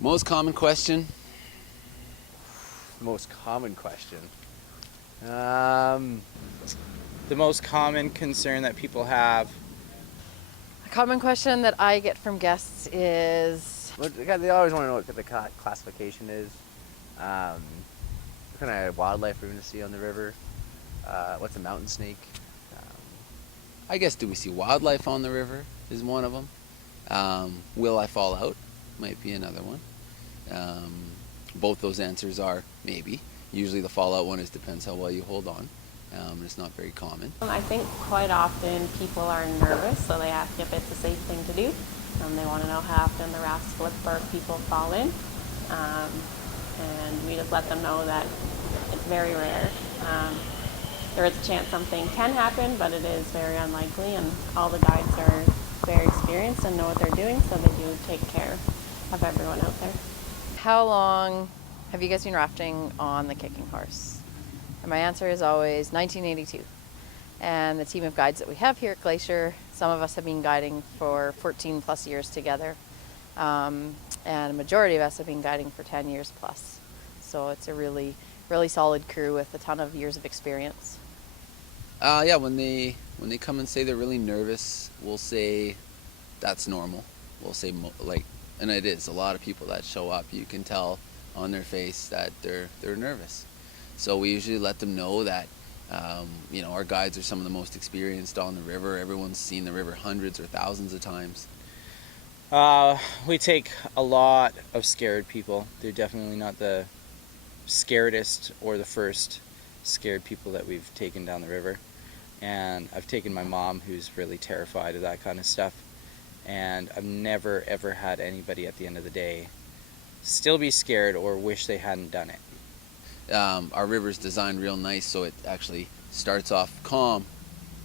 Most common question? Most common question. The most common concern that people have. A common question that I get from guests is, They always want to know what the classification is. What kind of wildlife we're going to see on the river. What's a mountain snake? I guess, do we see wildlife on the river is one of them. Will I fall out might be another one. Both those answers are maybe. Usually the fallout one depends how well you hold on. It's not very common. I think quite often people are nervous, so they ask if it's a safe thing to do. They want to know how often the rafts flip or people fall in. And we just let them know that it's very rare. There is a chance something can happen, but it is very unlikely, and all the guides are very experienced and know what they're doing, so they do take care of everyone out there. how long have you guys been rafting on the Kicking Horse? And my answer is always 1982. And the team of guides that we have here at Glacier, some of us have been guiding for 14 plus years together. And a majority of us have been guiding for 10 years plus. So it's a really solid crew with a ton of years of experience. Yeah, when they come and say they're really nervous, we'll say that's normal. We'll say and it is. A lot of people that show up, you can tell on their face that they're nervous. So we usually let them know that our guides are some of the most experienced on the river. Everyone's seen the river hundreds or thousands of times. We take a lot of scared people. They're definitely not the scaredest or the first scared people that we've taken down the river. And I've taken my mom, who's really terrified of that kind of stuff. And I've never ever had anybody at the end of the day still be scared or wish they hadn't done it. Our river's designed real nice, so it actually starts off calm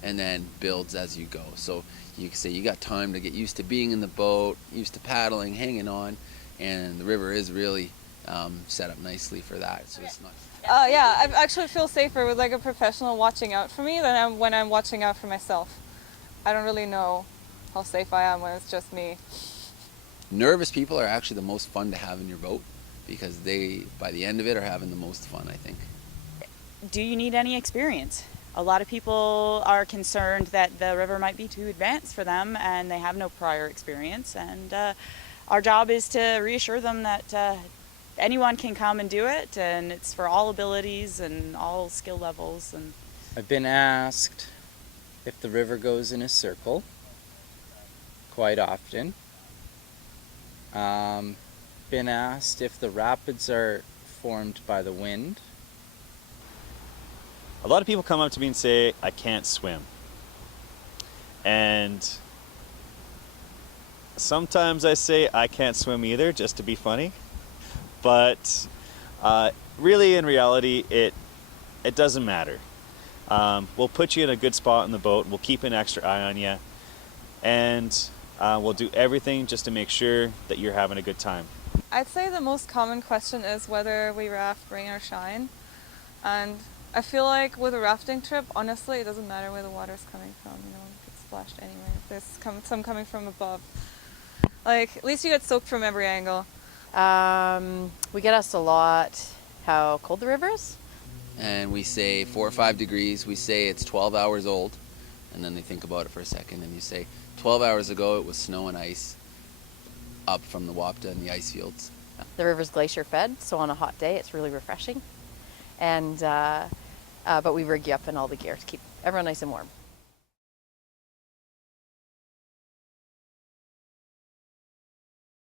and then builds as you go. So you can say you got time to get used to being in the boat, used to paddling, hanging on, and the river is really set up nicely for that. So it's not. Yeah, I actually feel safer with like a professional watching out for me than when I'm watching out for myself. I don't really know how safe I am when it's just me. Nervous people are actually the most fun to have in your boat because they, by the end of it, are having the most fun, I think. Do you need any experience? A lot of people are concerned that the river might be too advanced for them and they have no prior experience, and our job is to reassure them that anyone can come and do it, and it's for all abilities and all skill levels. And I've been asked if the river goes in a circle quite often. Been asked if the rapids are formed by the wind. A lot of people come up to me and say, I can't swim. And sometimes I say I can't swim either, just to be funny. But really, in reality, it doesn't matter. We'll put you in a good spot in the boat. We'll keep an extra eye on you. And we'll do everything just to make sure that you're having a good time. I'd say the most common question is whether we raft rain or shine. And I feel like with a rafting trip, honestly, it doesn't matter where the water's coming from. You know, it gets splashed anyway. If there's some coming from above, like at least you get soaked from every angle. We get asked a lot how cold the river is. And we say 4 or 5 degrees. We say it's 12 hours old. And then they think about it for a second and you say 12 hours ago it was snow and ice up from the Wapta and the ice fields. The river's glacier fed, so on a hot day it's really refreshing. And but we rig you up in all the gear to keep everyone nice and warm.